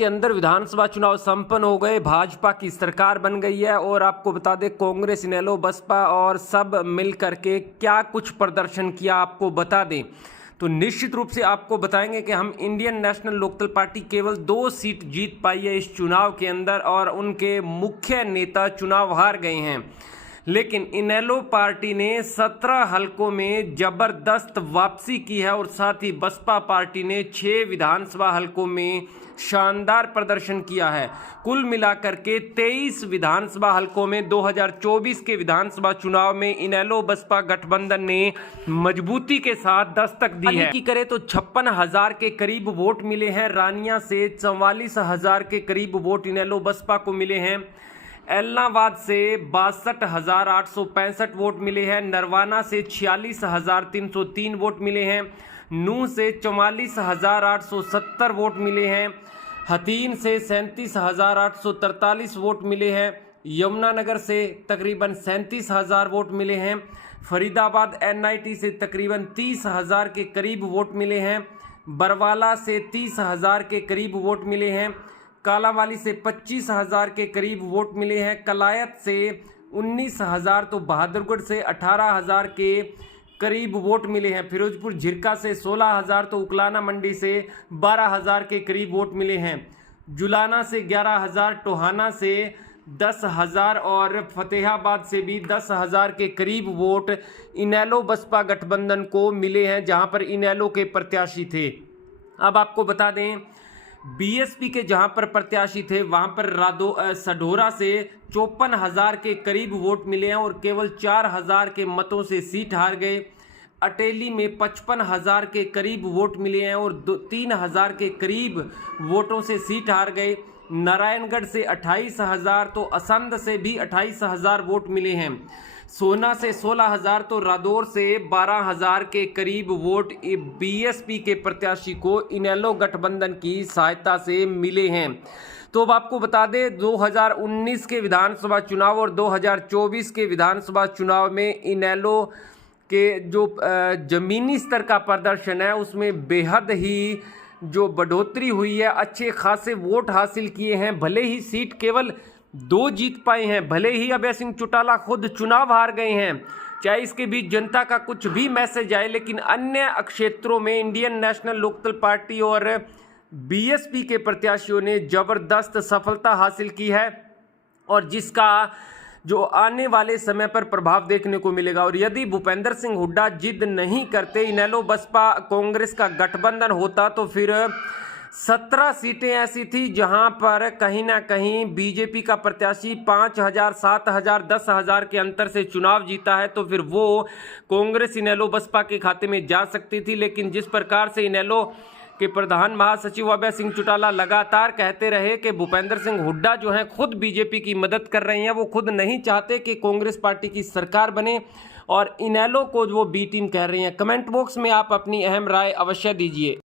के अंदर विधानसभा चुनाव संपन्न हो गए, भाजपा की सरकार बन गई है और आपको बता दें कांग्रेस, इनेलो, बसपा और सब मिल करके क्या कुछ प्रदर्शन किया आपको बता दें। तो निश्चित रूप से आपको बताएंगे कि हम इंडियन नेशनल लोकदल पार्टी केवल 2 सीट जीत पाई है इस चुनाव के अंदर और उनके मुख्य नेता चुनाव हार गए हैं। लेकिन इनेलो पार्टी ने 17 हलकों में जबरदस्त वापसी की है और साथ ही बसपा पार्टी ने 6 विधानसभा हलकों में शानदार प्रदर्शन किया है। कुल मिलाकर के 23 विधानसभा हलकों में 2024 के विधानसभा चुनाव में इनेलो बसपा गठबंधन ने मजबूती के साथ दस्तक दी है। की करें तो 56,000 के करीब वोट मिले हैं। रानिया से 44,000 के करीब वोट इनेलो बसपा को मिले हैं। एलनाबाद से 62,865 वोट मिले हैं। नरवाना से 46,303 वोट मिले हैं। नूह से 44,870 वोट मिले हैं। हथीन से 37,843 वोट मिले हैं। यमुनानगर से तकरीबन 37,000 वोट मिले हैं। फरीदाबाद एनआईटी से तकरीबन 30,000 के करीब वोट मिले हैं। बरवाला से 30,000 के करीब वोट मिले हैं। कालावाली से 25,000 के करीब वोट मिले हैं। कलायत से 19,000 तो बहादुरगढ़ से 18,000 के करीब वोट मिले हैं। फिरोजपुर झिरका से 16,000 तो उकलाना मंडी से 12,000 के करीब वोट मिले हैं। जुलाना से 11,000, टोहाना से 10,000 और फतेहाबाद से भी 10,000 के करीब वोट इनेलो बसपा गठबंधन को मिले हैं, जहां पर इनेलो के प्रत्याशी थे। अब आपको बता दें बीएसपी के जहां पर प्रत्याशी थे वहां पर सढौरा से 54,000 के करीब वोट मिले हैं और केवल 4,000 के मतों से सीट हार गए। अटेली में 55,000 के करीब वोट मिले हैं और 3,000 के करीब वोटों से सीट हार गए। नारायणगढ़ से 28,000 तो असंध से भी 28,000 वोट मिले हैं। सोना से 16,000 तो रादौर से 12,000 के करीब वोट बीएसपी के प्रत्याशी को इनेलो गठबंधन की सहायता से मिले हैं। तो अब आपको बता दें 2019 के विधानसभा चुनाव और 2024 के विधानसभा चुनाव में इनेलो के जो जमीनी स्तर का प्रदर्शन है उसमें बेहद ही जो बढ़ोतरी हुई है, अच्छे खासे वोट हासिल किए हैं। भले ही सीट केवल 2 जीत पाए हैं, भले ही अभय सिंह चौटाला खुद चुनाव हार गए हैं, चाहे इसके बीच जनता का कुछ भी मैसेज आए, लेकिन अन्य क्षेत्रों में इंडियन नेशनल लोकदल पार्टी और बीएसपी के प्रत्याशियों ने जबरदस्त सफलता हासिल की है और जिसका जो आने वाले समय पर प्रभाव देखने को मिलेगा। और यदि भूपेंद्र सिंह हुड्डा जिद नहीं करते, इनेलो बसपा कांग्रेस का गठबंधन होता, तो फिर 17 सीटें ऐसी थी जहां पर कहीं ना कहीं बीजेपी का प्रत्याशी 5,000, 7,000, 10,000 के अंतर से चुनाव जीता है तो फिर वो कांग्रेस इनेलो बसपा के खाते में जा सकती थी। लेकिन जिस प्रकार से इनेलो के प्रधान महासचिव अभय सिंह चौटाला लगातार कहते रहे कि भूपेंद्र सिंह हुड्डा जो हैं खुद बीजेपी की मदद कर रहे हैं, वो खुद नहीं चाहते कि कांग्रेस पार्टी की सरकार बने और इनेलो को वो बी टीम कह रहे हैं। कमेंट बॉक्स में आप अपनी अहम राय अवश्य दीजिए।